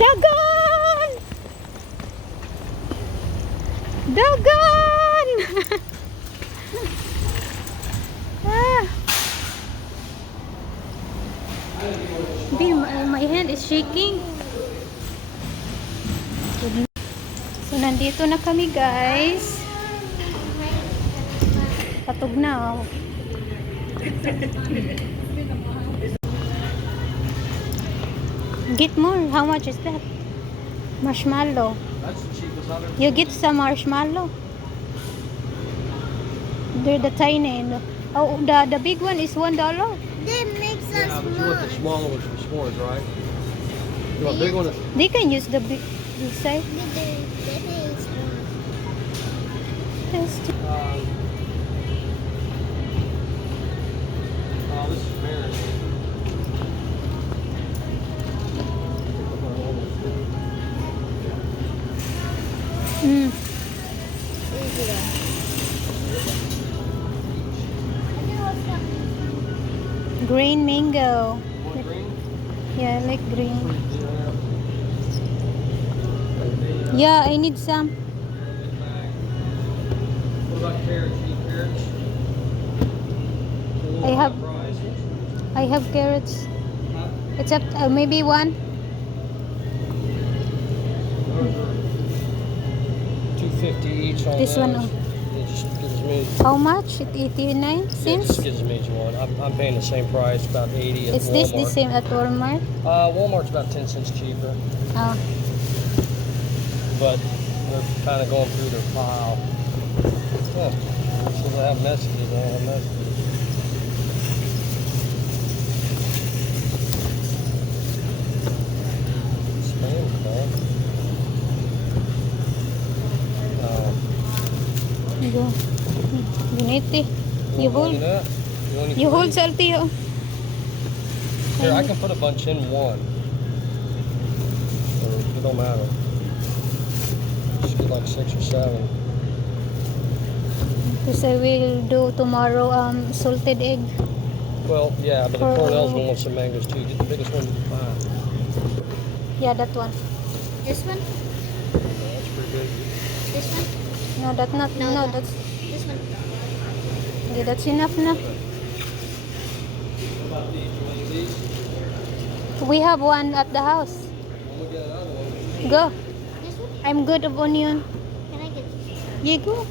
Dagan! Dagan! Ah. My hand is shaking. So, nandito na kami, guys. Patog na, oh. Get more. How much is that? Marshmallow. That's the cheapest I've ever You get some marshmallow. They're the tiny. Oh, the big one is $1. That makes us Yeah, but you want the small. smaller ones for s'mores, right? You want big one? They can use the big size. Oh, this is marinated. Mm. Green mango. Want green? Yeah, I like green. Yeah, I need some. What about carrots? You eat carrots? It's a little I have- high price. I have carrots. Huh? It's up maybe one. Those are $2.50 each on This those. one, oh. Yeah, just get as many. How much? 89 Yeah, just cents? get as many as you want. I'm paying the same price, about 80 at Is Walmart. this the same at Walmart? Walmart's about 10 cents cheaper, Oh. but they're kind of going through their pile. Yeah, so they have messages. They have messages. Spam call. Go. Giniti. You hold. that? want You hold three? salty, oh. Here, I can put a bunch in one. It don't matter. Just get like 6 or 7. Because I will do tomorrow salted egg. Well, yeah, but the For- Cornell's gonna want some mangoes too. Get the biggest one you can find. Yeah, that one. This one? That's pretty good. This one? No, that's not. No, No, no. that's. This one? Okay, that's enough na. What about these? You want these? We have one at the house. I'm gonna get another one. Go. This one? I'm good of onion. Can I get this? Yeah, go.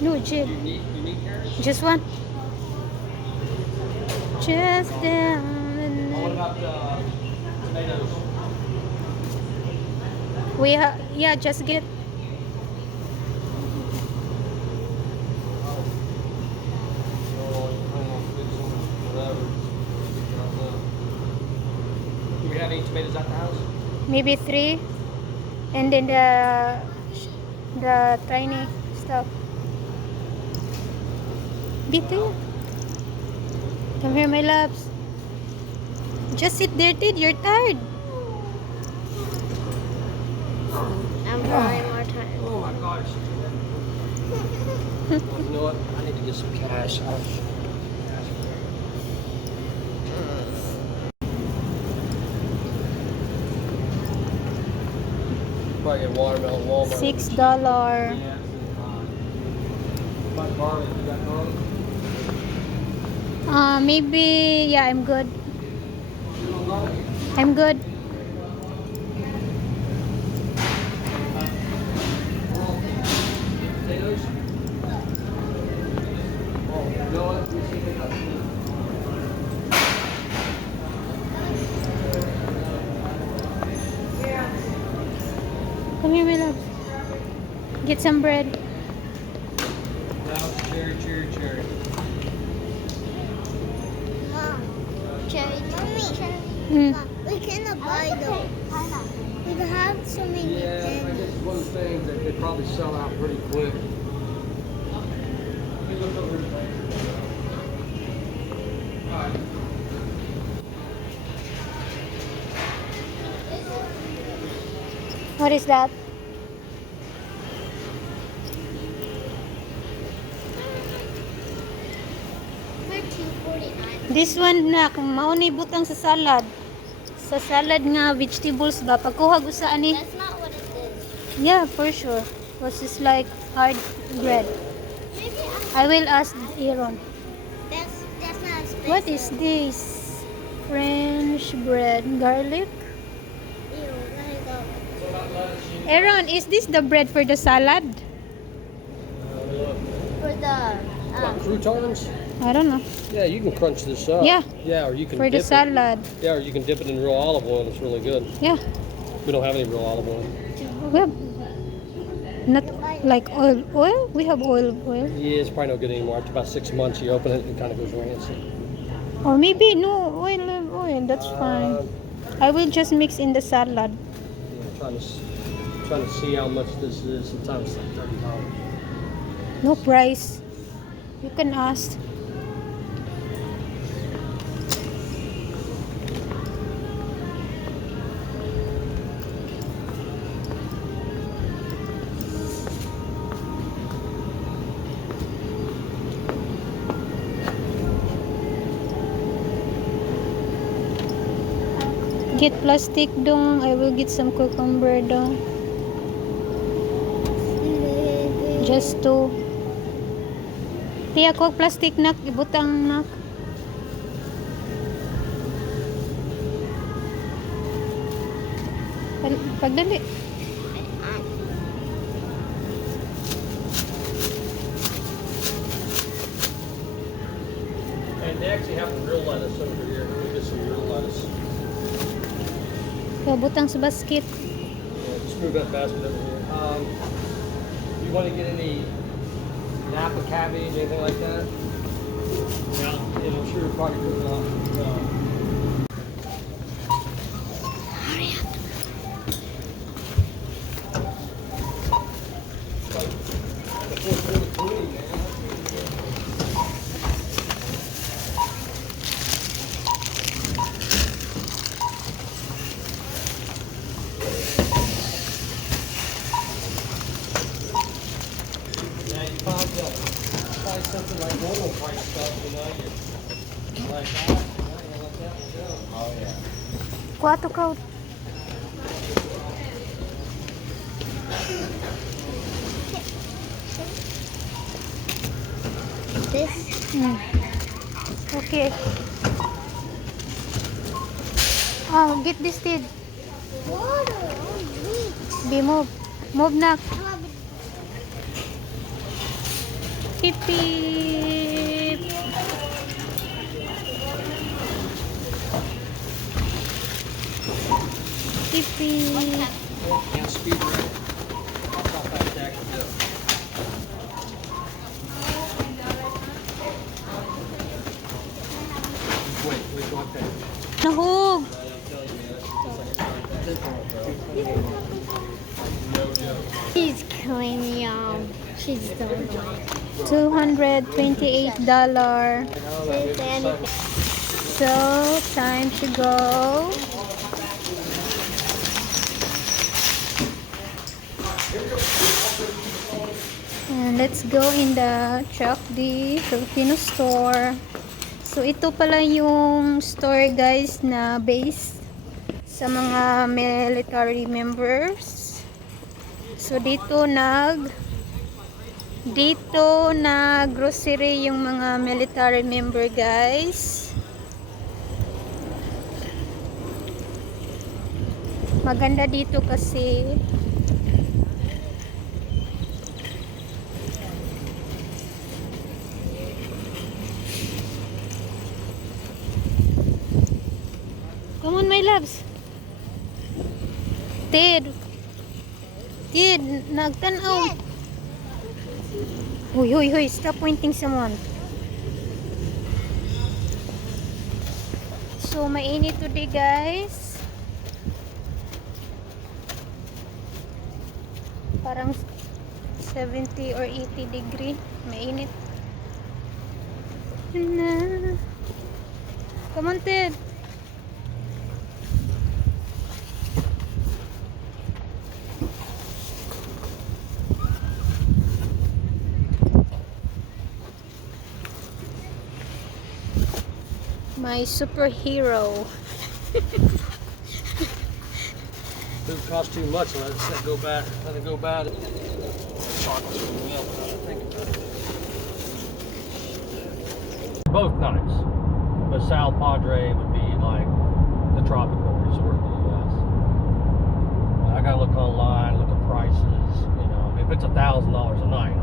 No, Jill. You need carrots? Just one. Just down. What about tomatoes? We have. Yeah, just get. Do we have any tomatoes at the house? Maybe 3, and then the tiny stuff. Dito. Come here, my loves. Just sit there, Tid. You're tired. I'm probably more tired. Oh my gosh. You know what? I need to get some cash. Probably get watermelon at Walmart. $6. Yeah. What about garlic? You got garlic? Maybe. Yeah, I'm good. You want garlic? I'm good. Potatoes? Oh, you know what? We should get that. Come here, my love. Get some bread. Now it's cherry. Mom, cherry. Mommy, cherry. Mm. Mom, we cannot buy those. We have so many. Yeah, I things. guess one of the things that they probably sell out pretty quick. Let me look over here. Alright. What is that? This one na kung mauni butang sa salad. Sa salad nga vegetables ba pagkuha gusa ani? That's not what it is. Yeah, for sure. Was is like hard bread. Maybe I will ask Aaron. that's not expensive. What is this? French bread, garlic. Ew, let it go. Aaron, is this the bread for the salad? For the What, croutons? I don't know. Yeah, you can crunch this up. Yeah. Yeah, or you can For the dip it. salad. Yeah, or you can dip it in raw olive oil. It's really good. Yeah. We don't have any raw olive oil. We have not like oil. We have oil. Yeah, it's probably no good anymore. After about 6 months, you open it, it kind of goes rancid. Or maybe no oil. That's fine. I will just mix in the salad. Yeah, trying to see how much this is. Sometimes it's like $30. No price. You can ask. Get plastic dong. I will get some cucumber dong. Just to. Tiya ko plastic nak ibutang nak. Pagdali. And they actually have real lettuce over here. We get some real lettuce. Kaya butang sa basket. Yeah, just move that basket over here. You want to get any Napa cabbage, anything like that? Yeah. I'm sure you're probably cooking off. Buy something like normal price stuff, you like that, you let that one go. Oh yeah. Kuha ka. This. Okay. Oh, get this kid. Water. Oh, sweet. Be move. Move na. Hip hip. Hip hip. Can't speed right. That's how fast I can do. Wait, go up there. Nahog. She's clean, y'all. She's done. $228. So, time to go. And let's go in the Chuck D Filipino store. So, ito pala yung store guys na base sa mga military members. So, dito na grocery yung mga military member guys. Maganda dito kasi come on my loves. Ted, nagtanaw. Huy, stop pointing someone. So, mainit today guys. Parang 70 or 80 degree. Mainit. Na. Come on, Ted. My superhero. Food costs too much, let it go bad. Let it go bad. Chocolate's gonna melt now that I think about it. Both nice, but South Padre would be like the tropical resort in the U.S. I gotta look online, look at prices. You know, if it's $1,000 a night,